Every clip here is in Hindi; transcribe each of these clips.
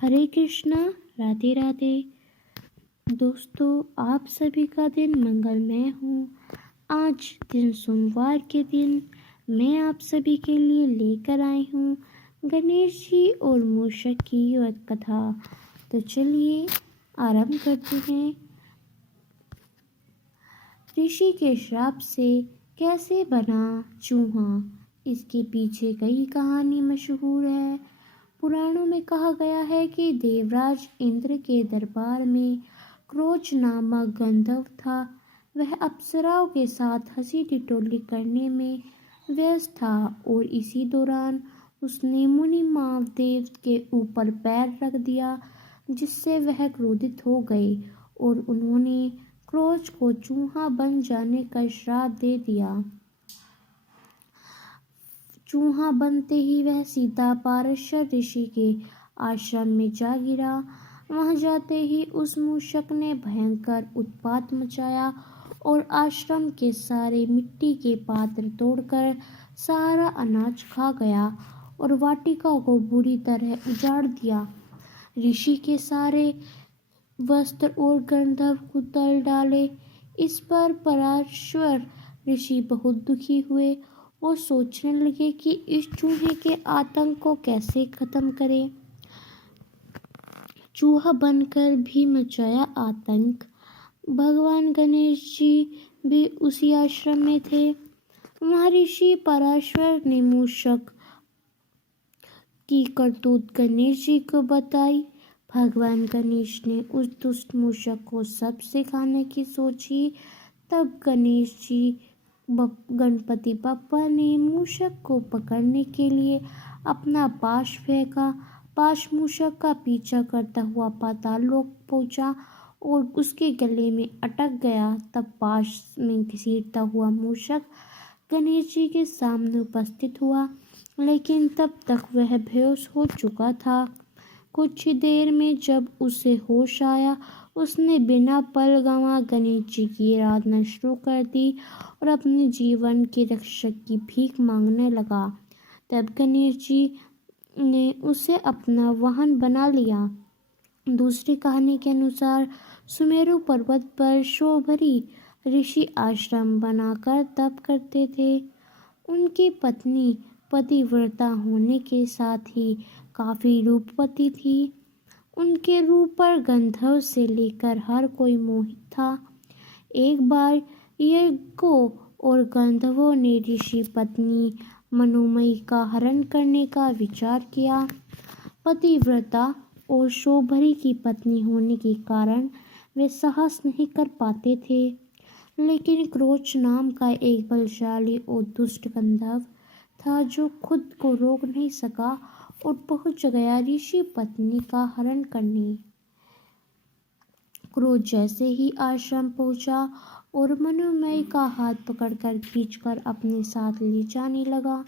हरे कृष्णा। राधे राधे। दोस्तों, आप सभी का दिन मंगलमय हो। आज दिन सोमवार के दिन मैं आप सभी के लिए लेकर आई हूँ गणेश जी और मूषक की कथा। तो चलिए आरंभ करते हैं। ऋषि के श्राप से कैसे बना चूहा, इसके पीछे कई कहानी मशहूर है। पुराणों में कहा गया है कि देवराज इंद्र के दरबार में क्रोच नामक गंधर्व था। वह अप्सराओं के साथ हंसी ठिठोली करने में व्यस्त था और इसी दौरान उसने मुनि महादेव के ऊपर पैर रख दिया, जिससे वह क्रोधित हो गए और उन्होंने क्रोच को चूहा बन जाने का श्राप दे दिया। चूहा बनते ही वह सीधा पारशर ऋषि के आश्रम में जा गिरा। वहां जाते ही उस मूषक ने भयंकर उत्पात मचाया और आश्रम के सारे मिट्टी के पात्र तोड़कर सारा अनाज खा गया और वाटिका को बुरी तरह उजाड़ दिया। ऋषि के सारे वस्त्र और गंधर्व कुतल डाले। इस पर पराशर ऋषि बहुत दुखी हुए और सोचने लगे कि इस चूहे के आतंक को कैसे खत्म करें। चूहा बनकर भी मचाया आतंक। भगवान गणेश जी भी उसी आश्रम में थे। महर्षि पराशर ने मूषक की करतूत गणेश जी को बताई। भगवान गणेश ने उस दुष्ट मूषक को सब सिखाने की सोची। तब गणेश जी गणपति बप्पा ने मूषक को पकड़ने के लिए अपना पाश फेंका। पाश मूषक का पीछा करता हुआ पाताल लोक पहुंचा और उसके गले में अटक गया। तब पाश में घसीटता हुआ मूषक गणेश जी के सामने उपस्थित हुआ, लेकिन तब तक वह बेहोश हो चुका था। कुछ ही देर में जब उसे होश आया, उसने बिना पल गंवा गणेश जी की आराधना शुरू कर दी और अपने जीवन के रक्षक की भीख मांगने लगा। तब गणेश जी ने उसे अपना वाहन बना लिया। दूसरी कहानी के अनुसार सुमेरु पर्वत पर शोभरी ऋषि आश्रम बनाकर तप करते थे। उनकी पत्नी पतिव्रता होने के साथ ही काफी रूपवती थी। उनके रूप पर गंधर्व से लेकर हर कोई मोहित था। एक बार यज्ञों और गंधर्वों ने ऋषि पत्नी मनोमयी का हरण करने का विचार किया। पतिव्रता और शोभरी की पत्नी होने के कारण वे साहस नहीं कर पाते थे, लेकिन क्रोच नाम का एक बलशाली और दुष्ट गंधर्व था जो खुद को रोक नहीं सका और पहुंच गया ऋषि पत्नी का हरण करने। क्रोच जैसे ही आश्रम पहुंचा और मनोमय का हाथ पकड़कर खींचकर अपने साथ ले जाने लगा,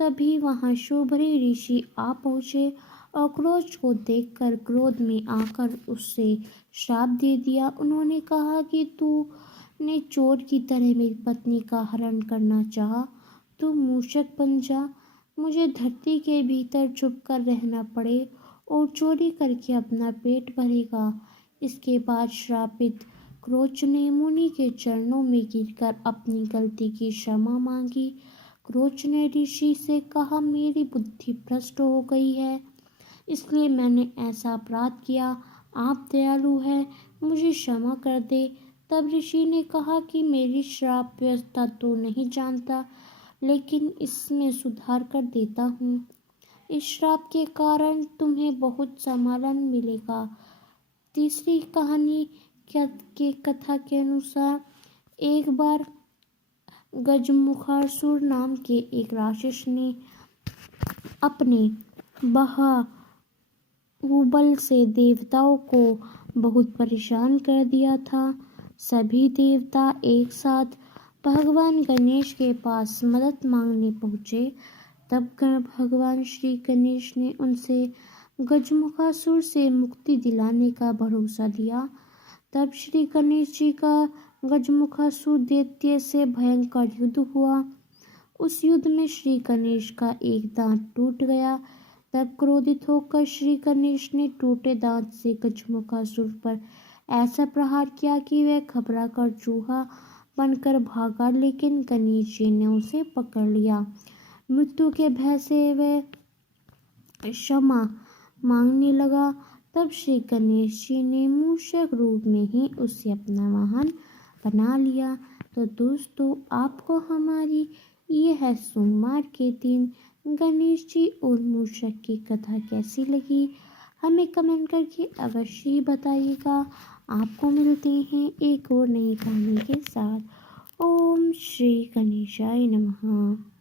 तभी वहां शोभरी ऋषि आ पहुंचे और क्रोच को देखकर क्रोध में आकर उससे श्राप दे दिया। उन्होंने कहा कि तूने चोर की तरह मेरी पत्नी का हरण करना चाहा, तू मूषक बन जा, मुझे धरती के भीतर छुपकर रहना पड़े और चोरी करके अपना पेट भरेगा। इसके बाद श्रापित क्रोच ने मुनि के चरणों में गिरकर अपनी गलती की क्षमा मांगी। क्रोच ने ऋषि से कहा, मेरी बुद्धि भ्रष्ट हो गई है, इसलिए मैंने ऐसा अपराध किया। आप दयालु हैं, मुझे क्षमा कर दे। तब ऋषि ने कहा कि मेरी श्राप व्यवस्था तो नहीं जानता, लेकिन इसमें सुधार कर देता हूँ। इस श्राप के कारण तुम्हें बहुत सम्मान मिलेगा। तीसरी कहानी के कथा के अनुसार एक बार गजमुखासुर नाम के एक राक्षस ने अपने बाहुबल से देवताओं को बहुत परेशान कर दिया था। सभी देवता एक साथ भगवान गणेश के पास मदद मांगने पहुंचे। तब भगवान श्री गणेश ने उनसे गजमुखासुर से मुक्ति दिलाने का भरोसा दिया। तब श्री गणेश जी का गजमुखासुर दैत्य से भयंकर युद्ध हुआ। उस युद्ध में श्री गणेश का एक दांत टूट गया तब क्रोधित होकर श्री गणेश ने टूटे दांत से गजमुखासुर पर ऐसा प्रहार किया कि वह घबरा कर चूहा बनकर भागा, लेकिन गणेश जी ने उसे पकड़ लिया। मृत्यु के भय से वह क्षमा मांगने लगा। तब श्री गणेश जी ने मूषक रूप में ही उसे अपना वाहन बना लिया। तो दोस्तों, आपको हमारी यह सोमवार के दिन गणेश जी और मूषक की कथा कैसी लगी, हमें कमेंट करके अवश्य बताइएगा। आपको मिलते हैं एक और नई कहानी के साथ। ओम श्री गणेशाय नमः।